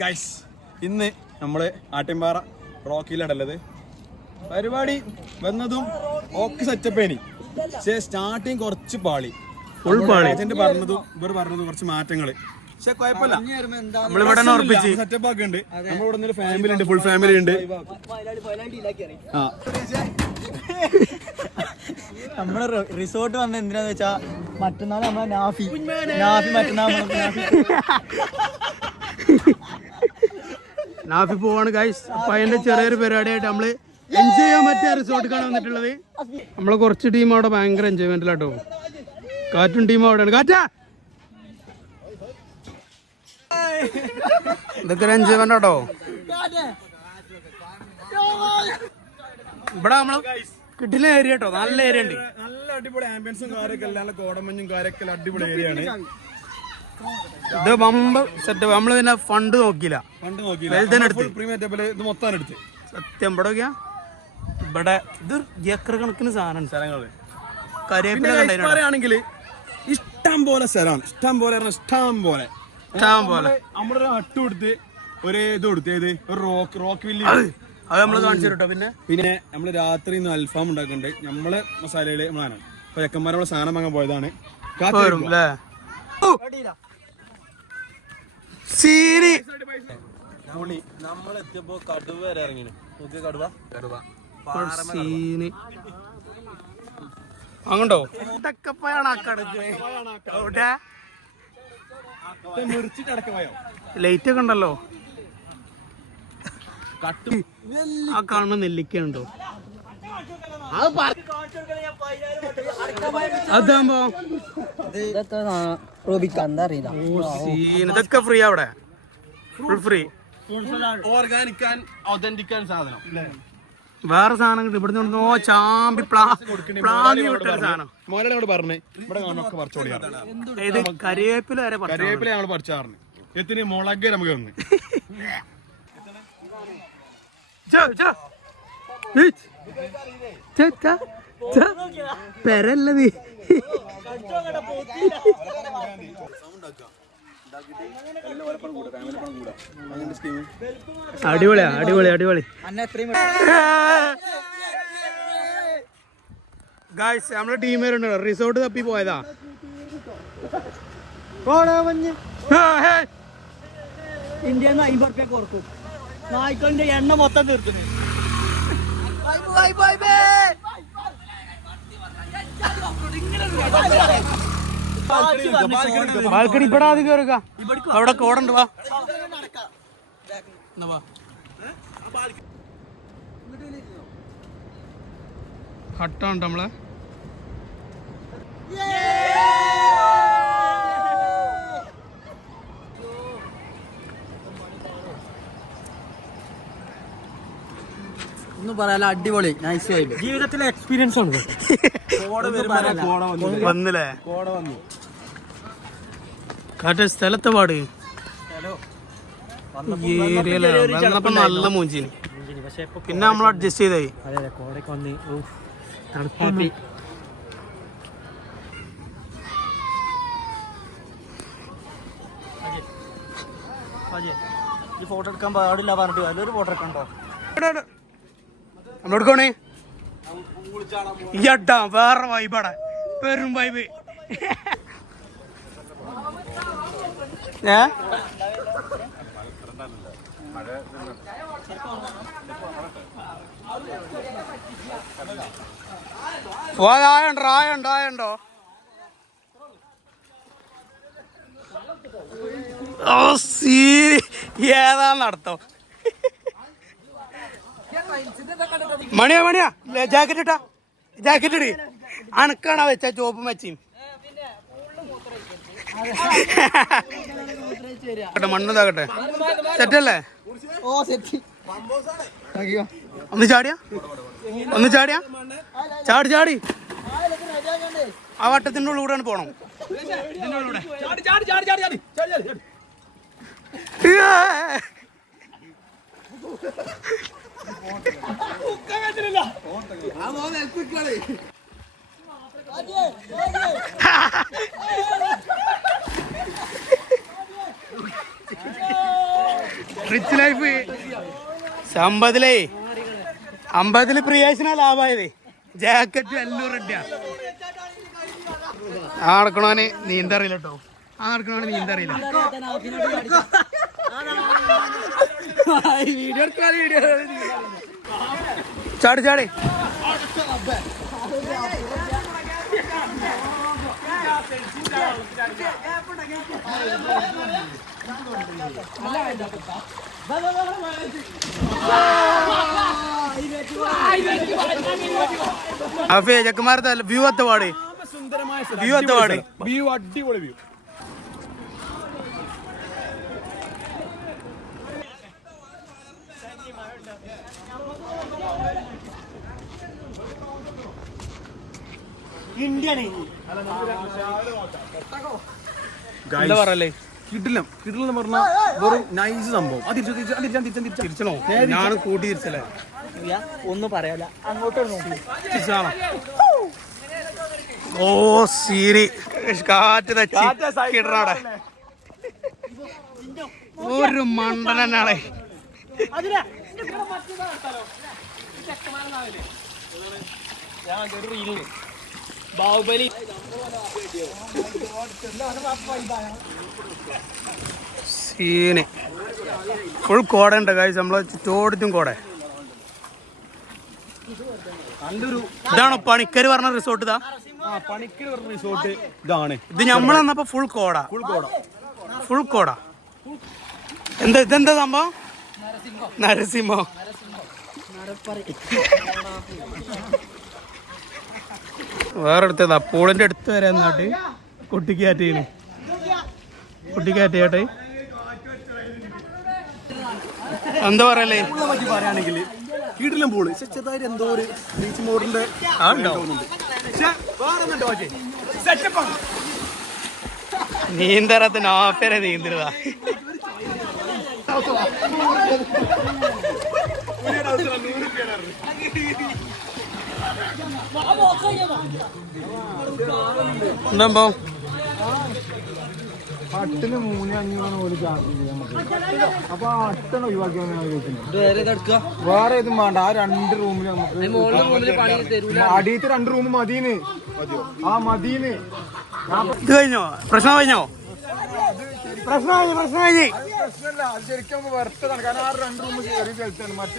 Guys ഇന്ന് നമ്മള് ആട്ടിൻപാറ റോക്കിലാണുള്ളത്. പരിപാടി വന്നതും ഒക്കെ സെറ്റപ്പേനി. പക്ഷേ സ്റ്റാർട്ടിങ് കുറച്ച് പാളി പറഞ്ഞതും ഇവർ പറഞ്ഞതും കുറച്ച് മാറ്റങ്ങള്. പക്ഷെ കുഴപ്പമില്ല, സെറ്റപ്പ് ഒക്കെ ഉണ്ട്. നമ്മളിവിടെ ഫാമിലി ഉണ്ട്, ഫുൾ ഫാമിലി ഉണ്ട്. നമ്മള് റിസോർട്ട് വന്ന എന്തിനാന്ന് വെച്ചാ മറ്റന്നാൾ നമ്മളെ നാഫി മറ്റന്നാൾ നാഫി പോവാണ് ഗൈസ്. അപ്പൊ അതിന്റെ ചെറിയൊരു പരിപാടിയായിട്ട് നമ്മള് എൻജോയ് ചെയ്യാൻ പറ്റിയ റിസോർട്ട് കാണാൻ വന്നിട്ടുള്ളത്. നമ്മളെ കുറച്ച് ടീം അവിടെ ഭയങ്കര എൻജോയ്മെന്റിലാട്ടോ. കാറ്റും ടീം അവിടെയാണ്. കാറ്റാ ഇതൊക്കെ ഒരു എൻജോയ്മെന്റ് ആട്ടോ. ഇവിടെ നമ്മള് കിട്ടില്ല ഏരിയ കേട്ടോ, നല്ല ഏരിയ ഉണ്ട്. നല്ല അടിപൊളി ആംബിയൻസും കാര്യമൊക്കെ, നല്ല കോടമഞ്ഞും കാര്യമൊക്കെ അടിപൊളി ഏരിയ ആണ്. ഇത് ബമ്പ് സെറ്റ്. നമ്മള് പിന്നെ ഫണ്ട് നോക്കിയില്ല, ഇത് മൊത്തം എടുത്ത് സത്യം. ഇവിടെ ഇത് ഏക്കർ കണക്കിന് സാധനം സ്ഥലങ്ങള്. കരിവേപ്പിലാണെങ്കിൽ ഇഷ്ടം പോലെ സ്ഥലമാണ്, ഇഷ്ടം പോലെ നമ്മളൊരു ഹട്ട് കൊടുത്ത് ഒരു ഇത് കൊടുത്ത് ഏത് ഒരു റോക്ക് വില്ലി അത് നമ്മള് കാണിച്ചു കേട്ടോ. പിന്നെ നമ്മള് രാത്രി ഇന്ന് അൽഫാം ഉണ്ടാക്കുന്നുണ്ട്. നമ്മള് മസാലയില് നമ്മളാണ് ഇപ്പൊ ചെക്കന്മാരെ സാധനം വാങ്ങാൻ പോയതാണ്. നമ്മളെത്തിയപ്പോ കടുവ വരെ ഇറങ്ങി. അങ്ങോട്ടോ ലൈറ്റ് ഒക്കെ ഉണ്ടല്ലോ. ആ കാണുന്ന നെല്ലിക്ക ഉണ്ടോ? അതാകുമ്പോ ഇതൊക്കെ ഫ്രീ അവിടെ, full free. Organic and authentic സാധനം. വേറെ സാധനം കിട്ടും ഇവിടെ നിന്ന്. ചാമ്പി പ്ലാങ്ങി വിട്ടൊരു സാധനം മോനോട് പറഞ്ഞേ ഇവിടെ കാണൊക്കെ പറിച്ചോടിയാണ്. ഇത് കരിവേപ്പില വരെ, കരിവേപ്പില ഞങ്ങൾ പറിച്ചാറിന്. എത്തിന് മുളക് നമുക്ക് വന്ന് പെരല്ലത്. അടിപൊളിയാ, അടിപൊളി. ഗായ്സ് നമ്മളെ ടീമേരുണ്ട്. റിസോർട്ട് തപ്പി പോയതാ. ഇന്ത്യന്ന് 50 റുപ്യ കൊടുക്കും. നായ്ക്കളിന്റെ എണ്ണ മൊത്തം തീർക്കുന്നു. ബാൽക്കണി ഇവിടെ ആദ്യം കയറുക. അവിടെ കോടുണ്ട്. വാ ഹട്ടാണ് നമ്മളെ. ഒന്നും പറയാല, അടിപൊളി നൈസ് വൈബ്. ജീവിതത്തിലെ എക്സ്പീരിയൻസ് ആണ്. വന്നില്ലേ കാറ്റ് സ്ഥലത്തെ പാട് ഏരിയയിലപ്പോ നല്ല മൂഞ്ചിന്. പിന്നെ നമ്മൾ അഡ്ജസ്റ്റ് ചെയ്തായി. ഫോട്ടോ എടുക്കാൻ പാടില്ല പറഞ്ഞിട്ട് അതിലൊരു ഫോട്ടോ എടുക്കണ്ടോ? നമ്മളെടുക്കണേ ഇയ്യട്ടാ വേറെ വൈബാടാ, പെരും വൈബ്. ആയണ്ടോ ഏതാന്ന് നടത്തോ. മണിയാ ജാക്കറ്റ് ഇട്ടാ, ജാക്കറ്റ് ഇട്. അണക്കാണാ വെച്ചാ ചോപ്പും വെച്ചും മണ്ണതാകട്ടെ. സെറ്റല്ലേ? ഒന്ന് ചാടിയാ ചാടി ആ വട്ടത്തിന്റെ ഉള്ളിലൂടെയാണ് പോണം. Rich life 50 പ്രിയാസിനാ ലാഭമായത്. ജാക്കറ്റ് എല്ലാം റെഡിയാ. ആ നടക്കണോന് നീന്തറിയില്ല കേട്ടോ. ആ നടക്കണോന് നീന്തറിയില്ല. ചാടി ചാടി. Affair ചെക്കന്മാരത്തെ view അത്തവാട്. വ്യൂ അത്തവാട്. വ്യൂ അടിപൊളി വ്യൂ. എന്താ പറയല്ലേ? കിടിലം എന്ന് പറഞ്ഞാൽ വെറും നൈസ് സംഭവം. തിരിച്ചണോ? ഞാൻ കൂട്ടി തിരിച്ചല്ലേ. ഒന്നും പറയാല്ല. അങ്ങോട്ട് ഓ സീരി കാറ്റ് കിടണവിടെ. ഒരു മണ്ടനാളെ. ബാഹുബലി സീന് ഫുൾ കോട ഉണ്ട് ഗൈസ്. നമ്മളെ ചുറ്റോടത്തും കോട. നല്ലൊരു ഇതാണോ പണിക്കര് പറഞ്ഞ റിസോർട്ട്? ഇതാ പണിക്കര് പറഞ്ഞ റിസോർട്ട് ഇതാണ്. ഇത് നമ്മൾ വന്നപ്പോ ഫുൾ കോട. ഇതെന്താ സംഭവം? നരസിംഹം. വേറെ അടുത്തതാ പൂളിന്റെ അടുത്ത് വരെ എന്നാട്ട് കുട്ടിക്കാറ്റീന്. കുട്ടിക്കാറ്റേട്ടെ എന്താ പറയല്ലേ? പറയുകയാണെങ്കിൽ കിടിലം പൂള്. ചെറുതായിട്ട് എന്തോ ഒരു ബീച്ച് മോഡിന്റെ നീന്തരത്തിന് ആഫേരെ നീന്തരുതാ. എന്താ അട്ടിന് 3,500 ഒരു ചാർജ് ചെയ്യാൻ പറ്റും. അപ്പൊ ആ അട്ടണ് ഒഴിവാക്കിയാണ് ഞാൻ ചോദിക്കുന്നത്. വേറെ ഇതും വേണ്ട. ആ 2 റൂമിൽ നമുക്ക് അടിയത്തെ 2 റൂം മതിന്ന്. ആ മതിന്ന്. ഇത് കഴിഞ്ഞോ? പ്രശ്നം കഴിഞ്ഞോ? ശരിക്കും വെറുത്തതാണ്. കാരണം ആ 2 റൂം കയറി സ്ഥലത്താണ്. മറ്റേ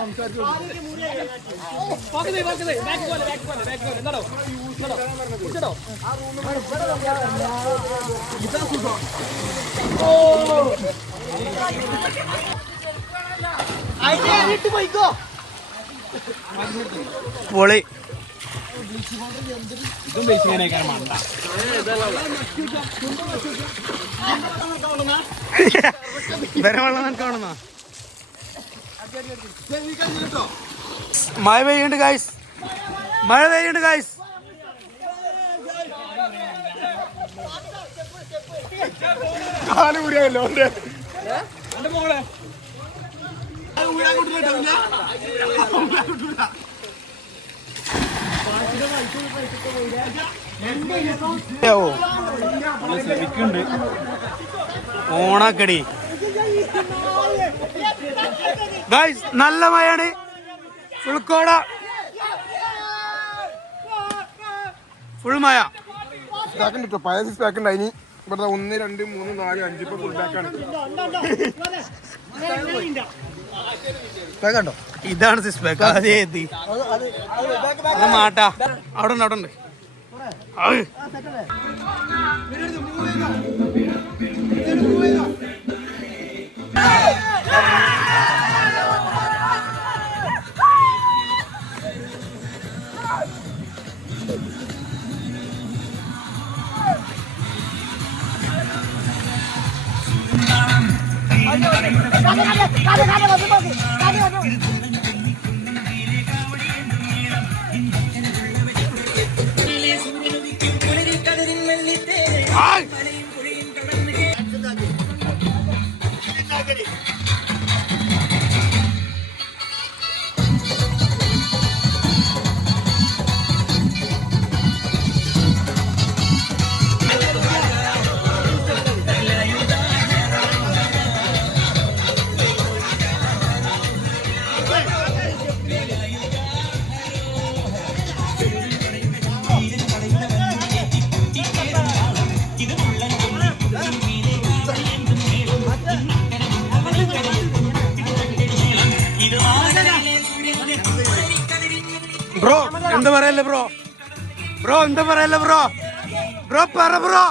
സംസാരിച്ചു പൊളി. ഇതും ബേസിക്കാനേക്കാണ് മണ്ട. വെള്ളം കാണുന്ന മഴ പെയ്യുണ്ട് ഗൈസ്. മഴ പെയ്യുണ്ട് ഗൈസ്. കാല് കൂടിയല്ലോ. ഓണക്കടി ഗൈസ്. നല്ല മഴയാണ്. ഫുൾക്കോട ഫുൾ മഴ. പഴയ സിക്സ് പാക്ക് ഉണ്ടായിനി. ഇവിടെ 1, 2, 3, 4, 5 ഇപ്പൊ ഫുൾ പാക്കാണ്. കണ്ടോ? ഇതാണ് സിക്സ് പാക്ക്. അതേ എത്തി അത് മാട്ടാ. അവിടെ ഉണ്ട് അവിടെ ഉണ്ട്. ബ്രോ എന്താ പറയല്ലേ ബ്രോ ബ്രോ എന്താ പറയല്ലേ ബ്രോ ബ്രോ പറ ബ്രോ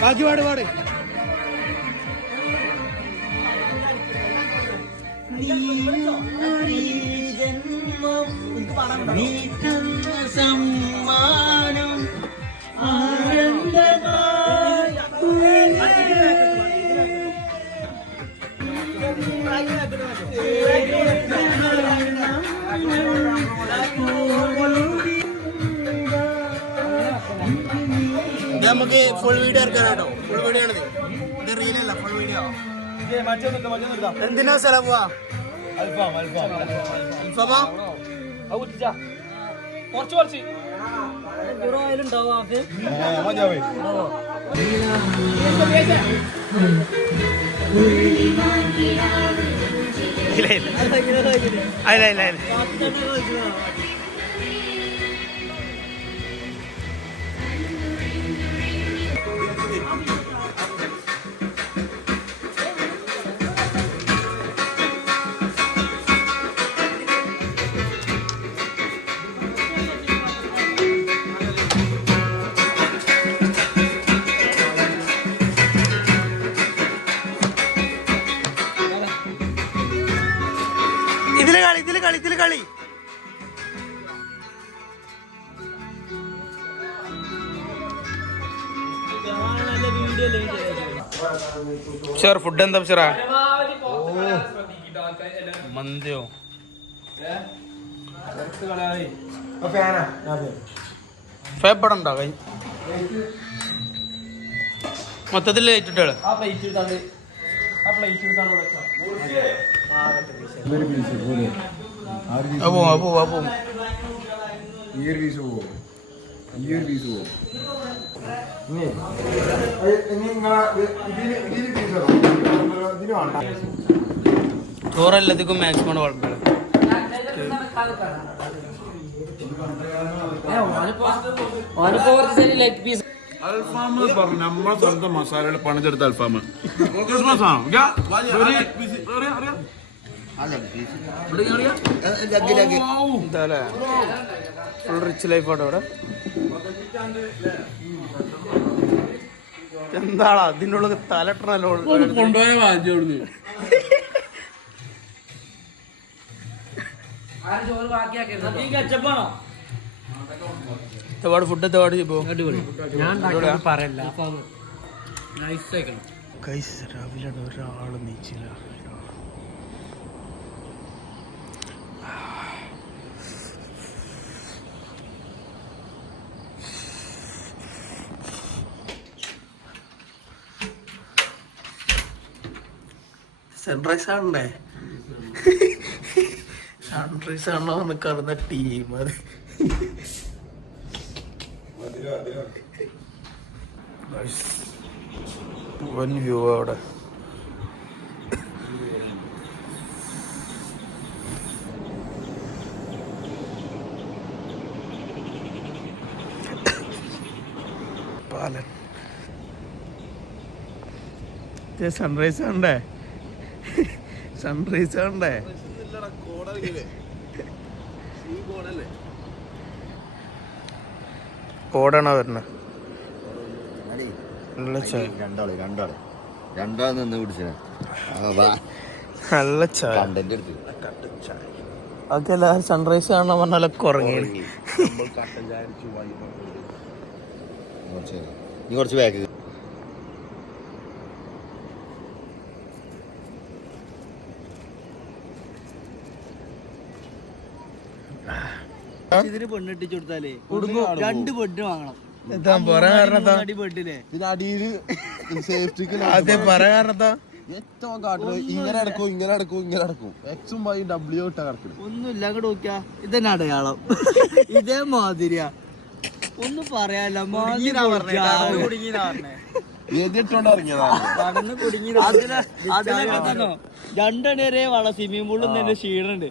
ബാക്കി പാട് പാട് സമ്മാനം നമുക്ക് ഫുൾ വീഡിയോ എടുക്കാനാട്ടോ ഫുൾ വീഡിയോ ആണ് ഇത് റീലല്ല ഫുൾ വീഡിയോ എന്തിനാ സ്ഥലം പോവാ അൽഫാമാ കുറച്ച് ഇല്ല ഇതില് കളി ഷെയർ ഫുഡ് എന്താ ഷെറ മന്തിയോ ഫേപ്പടണ്ടോ കൈ മൊത്തത്തിൽ ഏറ്റിട്ടാള് അപ്പോ ചോറെല്ലാത്തിക്കും മാക്സിമം കുഴപ്പമില്ല അൽഫാം നമ്മളെ സ്വന്തം മസാലകൾ പണിതെടുത്ത അൽഫാം ഫുൾ റിച്ച് ലൈഫ് ആട്ടോ ഇവിടെ എന്താടാ അതിൻ്റെ ഉള്ളിൽ തലട്ടണല്ലോ കൊണ്ടുപോയ വാങ്ങിച്ചോടുന്നു ചോറ് ബാക്കിയാക്കരുത് ഫുഡ് എത്തപാട് ഇപ്പോ രാവിലെ ഒരാള് നീച്ചില്ല. സൺറൈസ് ആണല്ലേ, സൺറൈസ് ആണോ നിൽക്കാറുന്ന ടീം അത്. വൻ വ്യൂ അവിടെ. പാലൻ സൺറൈസ് ആണ്ടേ, സൺറൈസ് ആണ്ടേ. കോടാണോ വരുന്നത്? രണ്ടാൾ നിന്ന് പിടിച്ചേ നല്ല ചായ. അതൊക്കെ എല്ലാവരും സൺറൈസ് കാണാൻ പറഞ്ഞാലൊക്കെ ഉറങ്ങി. നീ കുറച്ച് ബാക്ക് ഇതിന് പെണ്ണിട്ടിച്ചു കൊടുത്താലേ 2 ബെഡ് വാങ്ങണം. ബെഡില്ലേ അതെ പറയാൻ കാരണത്താ ഏറ്റവും കാട്ടുന്നത് ഇങ്ങനെ അടക്കും ഇങ്ങനെ അടക്കും ഇങ്ങനെ അടക്കും എക്സും വൈ ഡബ്ല്യു ഇട്ടാ കിടക്കുന്നത്. ഒന്നുമില്ല, അങ്ങോട്ട് നോക്കിയാ ഇതന്നെ അടയാളം. ഇതേ മാതിരിയാ, ഒന്നും പറയാല്ല. രണ്ടെണ്ണ വരെ വള സ്വിമ്മിംഗ് പൂളിൽ തന്നെ ക്ഷീണുണ്ട്.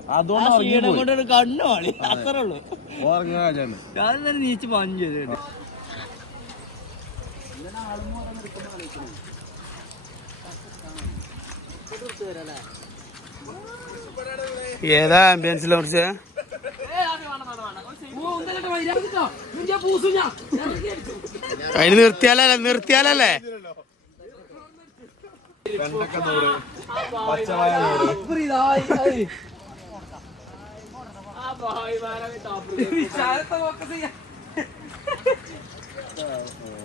ക്ഷീണം കൊണ്ട് കണ്ണു വാളി, അത്രേ ഉള്ളു. ഞാൻ തന്നെ നീച്ച് പഞ്ഞു ചെയ്തിട്ടുണ്ട്. ഏതാ ആംബിയൻസിലെ കുറിച്ച് അതിന് നിർത്തിയാലല്ലേ പച്ചവായ